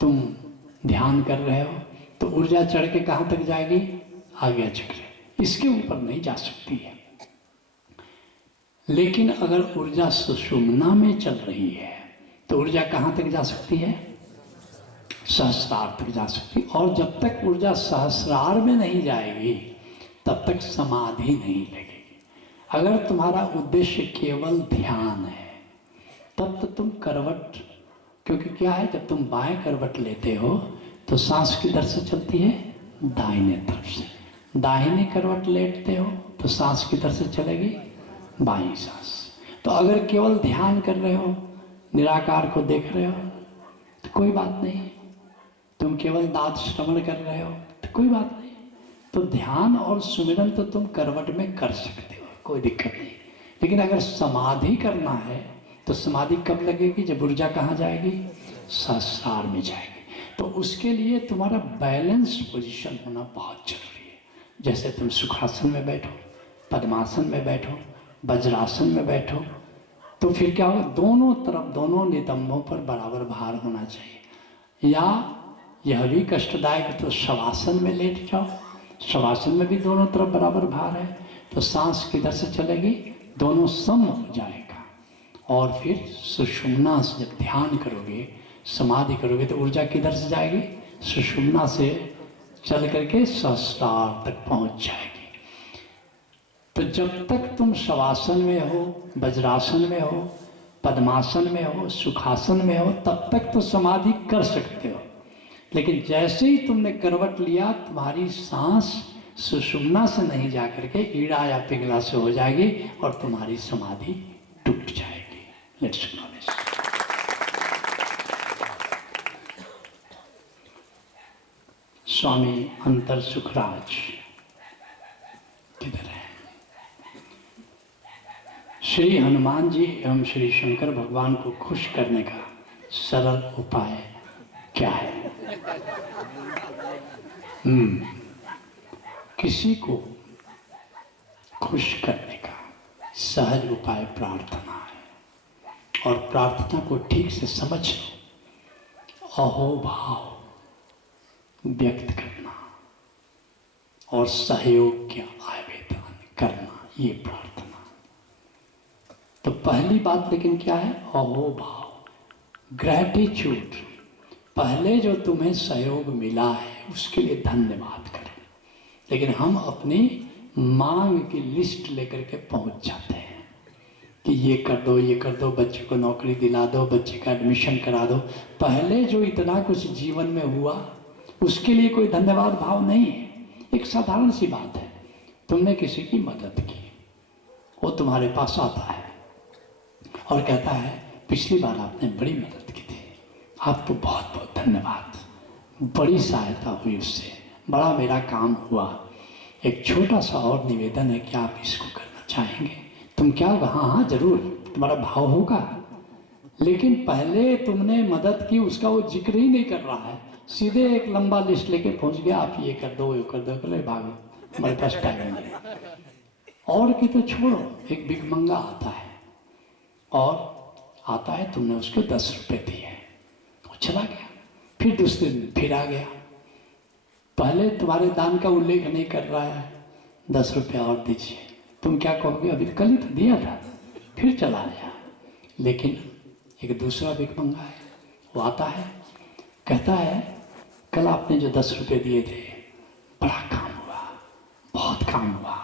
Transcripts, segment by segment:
तुम ध्यान कर रहे हो तो ऊर्जा चढ़ के कहाँ तक जाएगी? आगे चक्र, इसके ऊपर नहीं जा सकती है। लेकिन अगर ऊर्जा सुषुम्ना में चल रही है तो ऊर्जा कहाँ तक जा सकती है? सहस्रार तक जा सकती। और जब तक ऊर्जा सहस्रार में नहीं जाएगी तब तक समाधि नहीं लगेगी। अगर तुम्हारा उद्देश्य केवल ध्यान है तब तो तुम करवट, क्योंकि क्या है, जब तुम बाएं करवट लेते हो तो सांस किधर से चलती है? दाहिने तरफ से। दाहिने करवट लेटते हो तो सांस किधर से चलेगी? बाईं सांस। तो अगर केवल ध्यान कर रहे हो, निराकार को देख रहे हो तो कोई बात नहीं। तुम केवल नाद श्रवण कर रहे हो तो कोई बात नहीं। तो ध्यान और सुमिरन तो तुम करवट में कर सकते हो, कोई दिक्कत नहीं। लेकिन अगर समाधि करना है तो समाधि कब लगेगी? जब ऊर्जा कहाँ जाएगी? सहस्रार में जाएगी। तो उसके लिए तुम्हारा बैलेंस पोजीशन होना बहुत जरूरी है। जैसे तुम सुखासन में बैठो, पद्मासन में बैठो, वज्रासन में बैठो, तो फिर क्या होगा? दोनों तरफ, दोनों नितंबों पर बराबर भार होना चाहिए। या यह भी कष्टदायक तो शवासन में लेट जाओ, शवासन में भी दोनों तरफ बराबर भार है, तो सांस किधर से चलेगी? दोनों सम हो जाएगा। और फिर सुषुम्ना से जब ध्यान करोगे, समाधि करोगे तो ऊर्जा किधर से जाएगी? सुषुम्ना से चल करके सहस्रार तक पहुंच जाएगी। तो जब तक तुम शवासन में हो, वज्रासन में हो, पद्मासन में हो, सुखासन में हो, तब तक तो समाधि कर सकते हो। लेकिन जैसे ही तुमने करवट लिया, तुम्हारी सांस सुषुम्ना से नहीं जा करके ईड़ा या पिंगला से हो जाएगी और तुम्हारी समाधि टूट जाएगी। Let's acknowledge. स्वामी अंतर सुखराज किधर है? श्री हनुमान जी एवं श्री शंकर भगवान को खुश करने का सरल उपाय क्या है? किसी को खुश करने का सहज उपाय प्रार्थना है। और प्रार्थना को ठीक से समझ लो। अहोभाव व्यक्त करना और सहयोग का आवेदन करना, ये प्रार्थना। तो पहली बात लेकिन क्या है? अहोभाव, ग्रैटिट्यूड। पहले जो तुम्हें सहयोग मिला है उसके लिए धन्यवाद करो। लेकिन हम अपनी मांग की लिस्ट लेकर के पहुंच जाते हैं कि ये कर दो, ये कर दो, बच्चे को नौकरी दिला दो, बच्चे का एडमिशन करा दो। पहले जो इतना कुछ जीवन में हुआ उसके लिए कोई धन्यवाद भाव नहीं है। एक साधारण सी बात है, तुमने किसी की मदद की, वो तुम्हारे पास आता है और कहता है पिछली बार आपने बड़ी मदद की थी, आपको बहुत बहुत धन्यवाद, बड़ी सहायता हुई उससे, बड़ा मेरा काम हुआ। एक छोटा सा और निवेदन है कि आप इसको करना चाहेंगे? तुम क्या होगा? हाँ हाँ जरूर, तुम्हारा भाव होगा। लेकिन पहले तुमने मदद की, उसका वो जिक्र ही नहीं कर रहा है, सीधे एक लंबा लिस्ट लेके पहुंच गया, आप ये कर दो, ये कर दो, कर ले, भागो, हमारे पास टाइम नहीं। और कि तो छोड़ो, एक भिखमंगा आता है और आता है, तुमने उसको 10 रुपये दिए, वो चला गया। फिर दूसरे दिन फिर आ गया, पहले तुम्हारे दान का उल्लेख नहीं कर रहा है, 10 रुपया और दीजिए। तुम क्या कहोगे? अभी कल ही तो दिया था। फिर चला गया। लेकिन एक दूसरा भिखमंगा है, वो आता है, कहता है कल आपने जो 10 रुपये दिए थे, बड़ा काम हुआ, बहुत काम हुआ,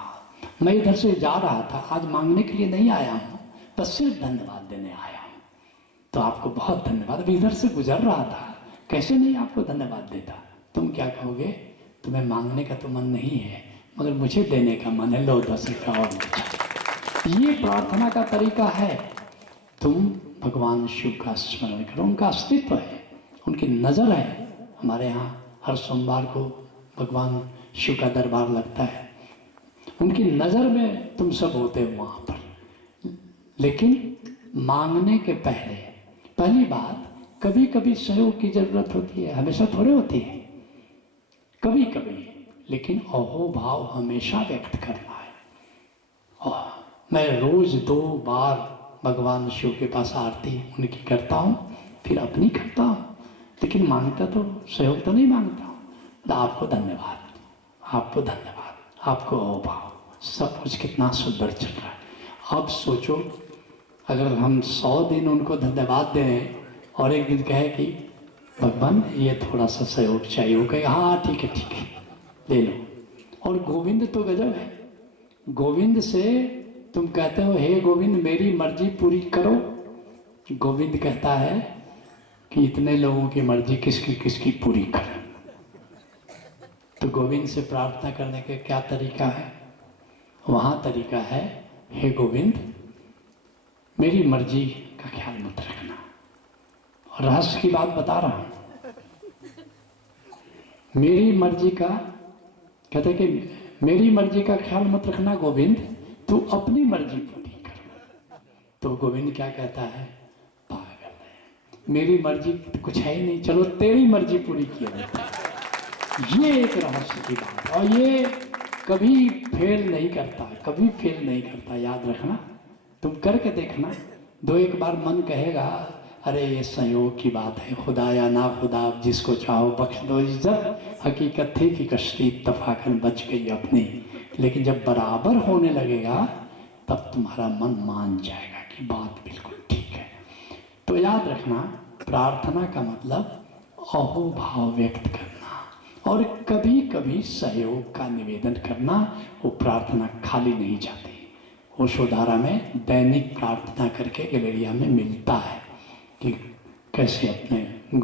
मैं इधर से जा रहा था, आज मांगने के लिए नहीं आया हूँ, बस सिर्फ धन्यवाद देने आया हूँ, तो आपको बहुत धन्यवाद। अभी इधर से गुजर रहा था, कैसे नहीं आपको धन्यवाद देता। तुम क्या कहोगे? तुम्हें मांगने का तो मन नहीं है, मगर मुझे देने का मन है, लो 10 रुपया और दो। ये प्रार्थना का तरीका है। तुम भगवान शिव का स्मरण करो, उनका अस्तित्व है, उनकी नज़र है। हमारे यहाँ हर सोमवार को भगवान शिव का दरबार लगता है, उनकी नज़र में तुम सब होते हो वहाँ पर। लेकिन मांगने के पहले पहली बात, कभी कभी सहयोग की जरूरत होती है, हमेशा थोड़े होती है, कभी कभी। लेकिन अहोभाव हमेशा व्यक्त करना है। और मैं रोज 2 बार भगवान शिव के पास आरती उनकी करता हूँ, फिर अपनी करता हूँ। लेकिन मांगता तो सहयोग तो नहीं मांगता हूँ। तो आपको धन्यवाद, आपको धन्यवाद, आपको अभाव, सब कुछ कितना सुंदर चल रहा है। अब सोचो अगर हम 100 दिन उनको धन्यवाद दें और एक दिन कहे कि भगवान ये थोड़ा सा सहयोग चाहिए, वो कहे हाँ ठीक है ले लो। और गोविंद तो गजब है, गोविंद से तुम कहते हो हे गोविंद मेरी मर्जी पूरी करो, गोविंद कहता है कि इतने लोगों की मर्जी किसकी किसकी पूरी कर। तो गोविंद से प्रार्थना करने का क्या तरीका है? वहाँ तरीका है हे गोविंद मेरी मर्जी का ख्याल मत रखना। और रहस्य की बात बता रहा हूँ, मेरी मर्जी का कहते कि मेरी मर्जी का ख्याल मत रखना गोविंद, तू अपनी मर्जी पूरी कर। तो गोविंद क्या कहता है, पागल है, मेरी मर्जी कुछ है ही नहीं, चलो तेरी मर्जी पूरी किया जाता है। ये एक रहस्य की बात, और ये कभी फेल नहीं करता, कभी फेल नहीं करता, याद रखना। तुम करके देखना, दो एक बार मन कहेगा अरे ये संयोग की बात है, खुदा या ना खुदा जिसको चाहो बख्श दो इज्जत, हकीकत थी कि कश्ती इत्तफाकन बच गई अपनी। लेकिन जब बराबर होने लगेगा तब तुम्हारा मन मान जाएगा कि बात बिल्कुल ठीक है। तो याद रखना, प्रार्थना का मतलब अहोभाव व्यक्त करना और कभी कभी सहयोग का निवेदन करना। वो प्रार्थना खाली नहीं जाती। ओशोधारा में दैनिक प्रार्थना करके गैलेरिया में मिलता है कि कैसे अपने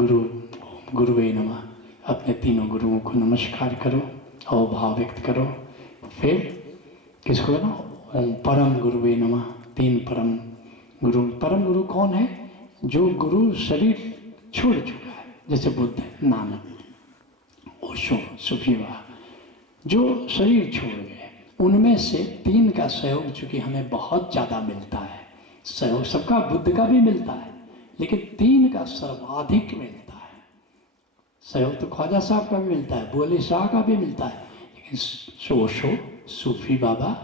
गुरुवे नमः, अपने तीनों गुरुओं को नमस्कार करो और भाव व्यक्त करो। फिर किसको ना ओम परम गुरुवे नमः, 3 परम गुरु। परम गुरु कौन है? जो गुरु शरीर छोड़ चुका है, जैसे बुद्ध, नानक, ओशो, सुफीवा, जो शरीर छोड़ गए, उनमें से 3 का सहयोग चूंकि हमें बहुत ज़्यादा मिलता है। सहयोग सबका, बुद्ध का भी मिलता है, लेकिन 3 का सर्वाधिक मिलता है। सहयोग तो ख्वाजा साहब का भी मिलता है, बुअली शाह का भी मिलता है, लेकिन ओशो, सूफी बाबा,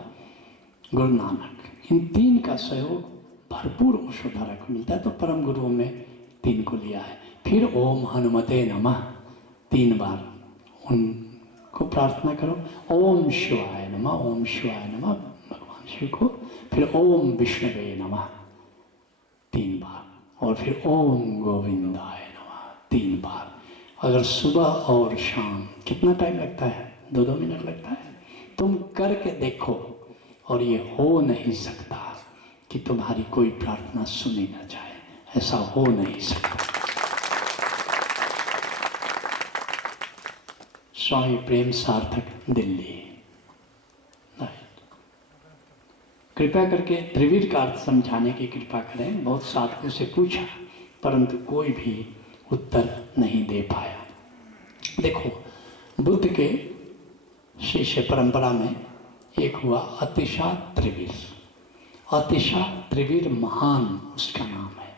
गुरु नानक, इन 3 का सहयोग भरपूर ओशोधारा को मिलता है। तो परम गुरुओं में 3 को लिया है। फिर ओम हनुमते नमः 3 बार उनको प्रार्थना करो। ओम शिवाय नमः, ओम शिवाय नमः भगवान शिव को। फिर ओम विष्णुवे नमः 3 बार, और फिर ओम गोविंदाय नमः 3 बार। अगर सुबह और शाम, कितना टाइम लगता है? 2-2 मिनट लगता है। तुम करके देखो, और ये हो नहीं सकता कि तुम्हारी कोई प्रार्थना सुनी ना जाए, ऐसा हो नहीं सकता। स्वामी प्रेम सार्थक, दिल्ली। कृपया करके त्रिविध का अर्थ समझाने की कृपा करें। बहुत साधकों से पूछा परंतु कोई भी उत्तर नहीं दे पाया। देखो, बुद्ध के शिष्य परंपरा में एक हुआ अतिशा त्रिविर। अतिशा त्रिविर महान उसका नाम है।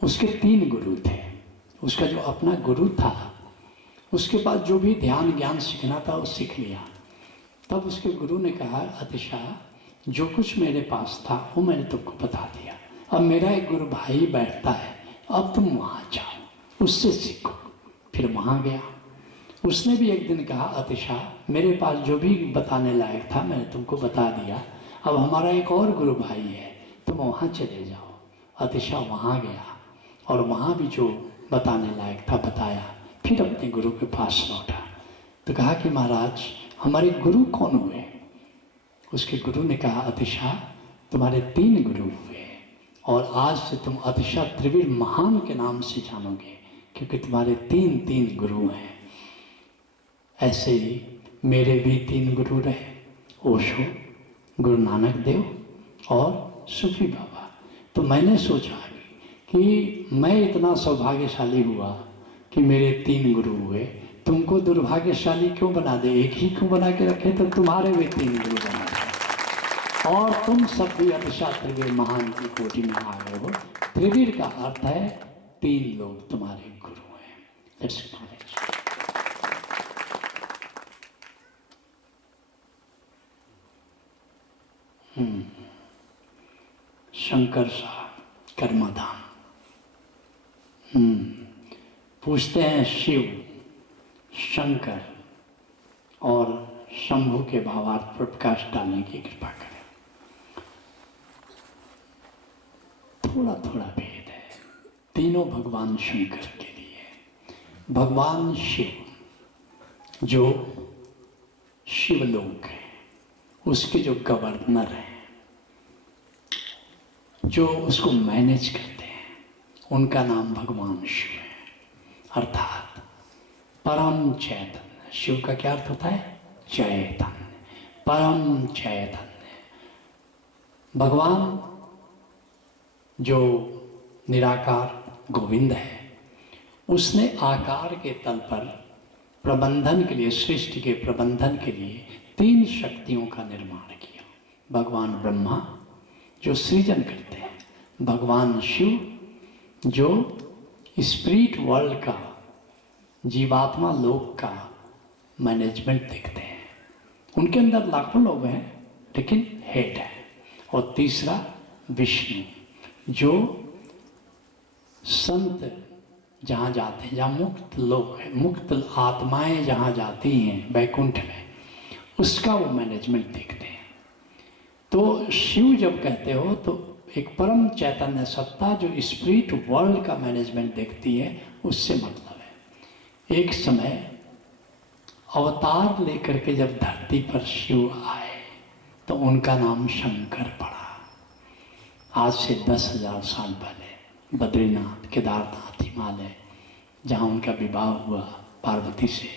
उसके 3 गुरु थे। उसका जो अपना गुरु था, उसके बाद जो भी ध्यान ज्ञान सीखना था वो सीख लिया। तब उसके गुरु ने कहा अतिशा, जो कुछ मेरे पास था वो मैंने तुमको बता दिया, अब मेरा एक गुरु भाई बैठता है, अब तुम वहाँ जाओ, उससे सीखो। फिर वहाँ गया। उसने भी एक दिन कहा अतिशा, मेरे पास जो भी बताने लायक था मैंने तुमको बता दिया, अब हमारा एक और गुरु भाई है, तुम वहाँ चले जाओ। अतिशा वहाँ गया और वहाँ भी जो बताने लायक था बताया। फिर अपने गुरु के पास लौटा तो कहा कि महाराज हमारे गुरु कौन हुए? उसके गुरु ने कहा अतिशा, तुम्हारे 3 गुरु हुए और आज से तुम अतिशा त्रिविर महान के नाम से जानोगे, क्योंकि तुम्हारे 3 गुरु हैं। ऐसे ही मेरे भी 3 गुरु रहे, ओशो, गुरु नानक देव और सूफी बाबा। तो मैंने सोचा कि मैं इतना सौभाग्यशाली हुआ कि मेरे 3 गुरु हुए, तुमको दुर्भाग्यशाली क्यों बना दे? एक ही क्यों बना के रखे? तो तुम्हारे भी 3 गुरु बना दे और तुम सब भी अतिशा त्रिविर महान की कोटि में आ गए हो। त्रिविर का अर्थ है 3 लोग तुम्हारे गुरु हैं। Let's acknowledge. शंकर साहब, कर्मधाम। पूछते हैं शिव, शंकर और शंभु के भावार्थ पर प्रकाश डालने की कृपा करें। थोड़ा थोड़ा भेद है, तीनों भगवान शंकर के लिए। भगवान शिव जो शिवलोक है, उसके जो गवर्नर हैं, जो उसको मैनेज करते हैं, उनका नाम भगवान शिव है, अर्थात परम चैतन्य। शिव का क्या अर्थ होता है? चैतन्य, परम चैतन्य। भगवान जो निराकार गोविंद है, उसने आकार के तल पर प्रबंधन के लिए, सृष्टि के प्रबंधन के लिए 3 शक्तियों का निर्माण किया। भगवान ब्रह्मा जो सृजन करते हैं, भगवान शिव जो स्पिरिट वर्ल्ड का, जीवात्मा लोक का मैनेजमेंट देखते हैं। उनके अंदर लाखों लोग हैं लेकिन हेड है। और तीसरा विष्णु जो संत जहाँ जाते हैं, जहाँ मुक्त लोग हैं, मुक्त आत्माएं जहाँ जाती हैं वैकुंठ में, उसका वो मैनेजमेंट देखते हैं। तो शिव जब कहते हो तो एक परम चैतन्य सत्ता जो स्पिरिट वर्ल्ड का मैनेजमेंट देखती है, उससे मतलब है। एक समय अवतार लेकर के जब धरती पर शिव आए तो उनका नाम शंकर पड़ा। आज से 10,000 साल पहले बद्रीनाथ, केदारनाथ, हिमालय, जहाँ उनका विवाह हुआ, पार्वती से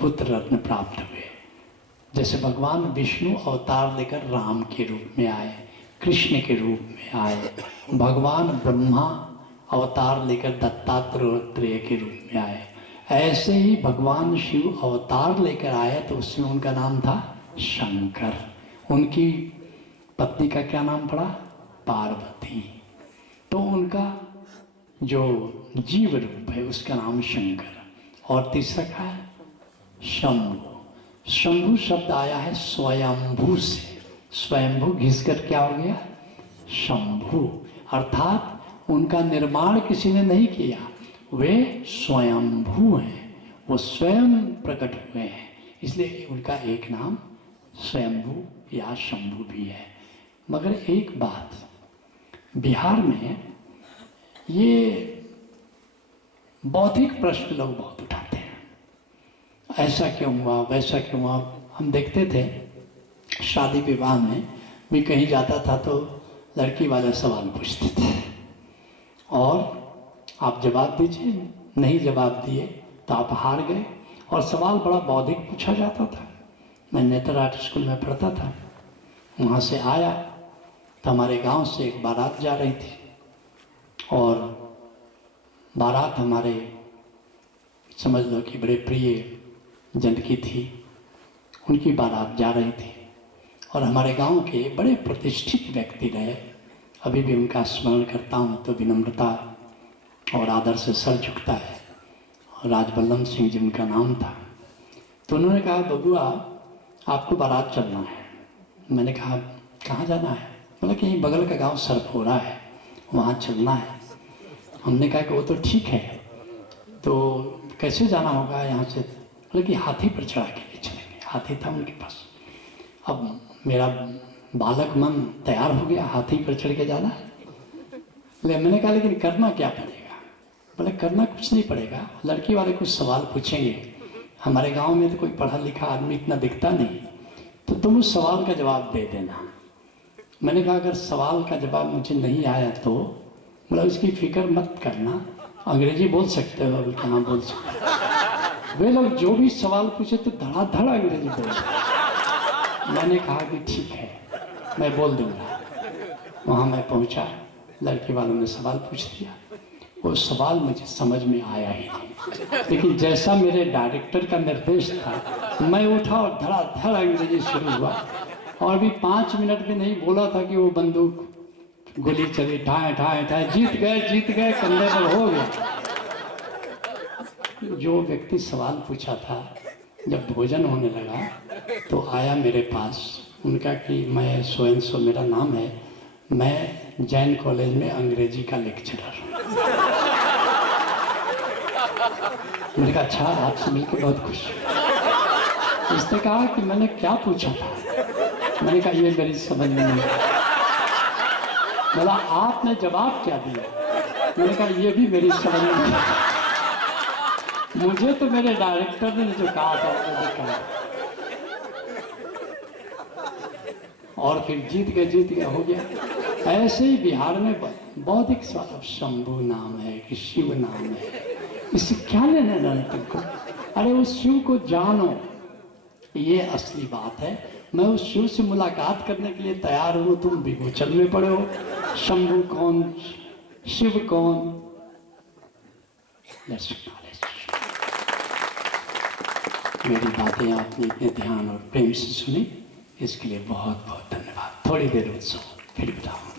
पुत्र रत्न प्राप्त हुए। जैसे भगवान विष्णु अवतार लेकर राम के रूप में आए, कृष्ण के रूप में आए, भगवान ब्रह्मा अवतार लेकर दत्तात्रेय के रूप में आए, ऐसे ही भगवान शिव अवतार लेकर आए तो उसमें उनका नाम था शंकर। उनकी पत्नी का क्या नाम पड़ा? पार्वती। तो उनका जो जीव रूप है उसका नाम शंकर। और तीसरा क्या है? शंभु। शंभु शब्द आया है स्वयंभू से। स्वयंभू घिसकर क्या हो गया? शंभु। अर्थात उनका निर्माण किसी ने नहीं किया, वे स्वयंभू हैं, वो स्वयं प्रकट हुए हैं, इसलिए उनका एक नाम स्वयंभू या शंभु भी है। मगर एक बात, बिहार में ये बौद्धिक प्रश्न लोग बहुत उठाते हैं, ऐसा क्यों हुआ, वैसा क्यों हुआ। हम देखते थे शादी विवाह में भी कहीं जाता था तो लड़की वाले सवाल पूछते थे और आप जवाब दीजिए, नहीं जवाब दिए तो आप हार गए। और सवाल बड़ा बौद्धिक पूछा जाता था। मैं नेत्र आर्ट स्कूल में पढ़ता था, वहाँ से आया तो हमारे गांव से एक बारात जा रही थी और बारात हमारे समझ लो कि बड़े प्रिय जन की थी, उनकी बारात जा रही थी और हमारे गांव के बड़े प्रतिष्ठित व्यक्ति रहे। अभी भी उनका स्मरण करता हूँ तो विनम्रता और आदर से सर झुकता है। राजबल्लभ सिंह जी उनका नाम था। तो उन्होंने कहा, बबुआ आपको बारात चलना है। मैंने कहा कहाँ जाना है? बोला कि यहीं बगल का गांव सरफोरा है, वहाँ चलना है। हमने कहा कि वो तो ठीक है, तो कैसे जाना होगा यहाँ से? बोले कि हाथी पर चढ़ा के ले चलेंगे। हाथी था उनके पास। अब मेरा बालक मन तैयार हो गया, हाथी पर चढ़ के जाना है। मैंने कहा लेकिन करना क्या पड़ेगा? बोले करना कुछ नहीं पड़ेगा, लड़की वाले कुछ सवाल पूछेंगे। हमारे गांव में तो कोई पढ़ा लिखा आदमी इतना दिखता नहीं, तो तुम उस सवाल का जवाब दे देना। मैंने कहा अगर सवाल का जवाब मुझे नहीं आया तो? बोला उसकी फिक्र मत करना, अंग्रेजी बोल सकते हो। अभी कहाँ बोल सकते? वे लोग जो भी सवाल पूछे तो धड़ाधड़ अंग्रेजी बोले। मैंने कहा कि ठीक है, मैं बोल दूंगा। वहाँ मैं पहुँचा, लड़के वालों ने सवाल पूछ दिया। वो सवाल मुझे समझ में आया ही नहीं, लेकिन जैसा मेरे डायरेक्टर का निर्देश था, मैं उठा और धड़ाधड़ अंग्रेजी शुरू हुआ। और भी 5 मिनट भी नहीं बोला था कि वो बंदूक गोली चली, ठाए ठाए ठाए, जीत गए, कंधे पर हो गया। जो व्यक्ति सवाल पूछा था, जब भोजन होने लगा तो आया मेरे पास। उनका कि मैं स्वयं सो, मेरा नाम है, मैं जैन कॉलेज में अंग्रेजी का लेक्चरर हूँ। मैंने कहा अच्छा, आपसे मिलकर बहुत खुश हूँ। उसने कहा कि मैंने क्या पूछा था? मैंने कहा ये मेरी समझ में नहीं आया। बोला आपने जवाब क्या दिया? मैंने कहा ये भी मेरी समझ में नहीं आया। मुझे तो मेरे डायरेक्टर ने जो कहा था वो कहा, और फिर जीत गया हो गया। ऐसे ही बिहार में बौद्धिक शंभु नाम है कि शिव नाम है, इससे क्या लेना देना तुमको? अरे उस शिव को जानो, ये असली बात है। मैं उस शिव से मुलाकात करने के लिए तैयार हूँ, तुम विमोचन में पड़े हो। शंभु कौन, शिव कौन? मेरी बातें आपने इतने ध्यान और प्रेम से सुनी, इसके लिए बहुत बहुत धन्यवाद। थोड़ी देर उत्सव फिर बताऊँ।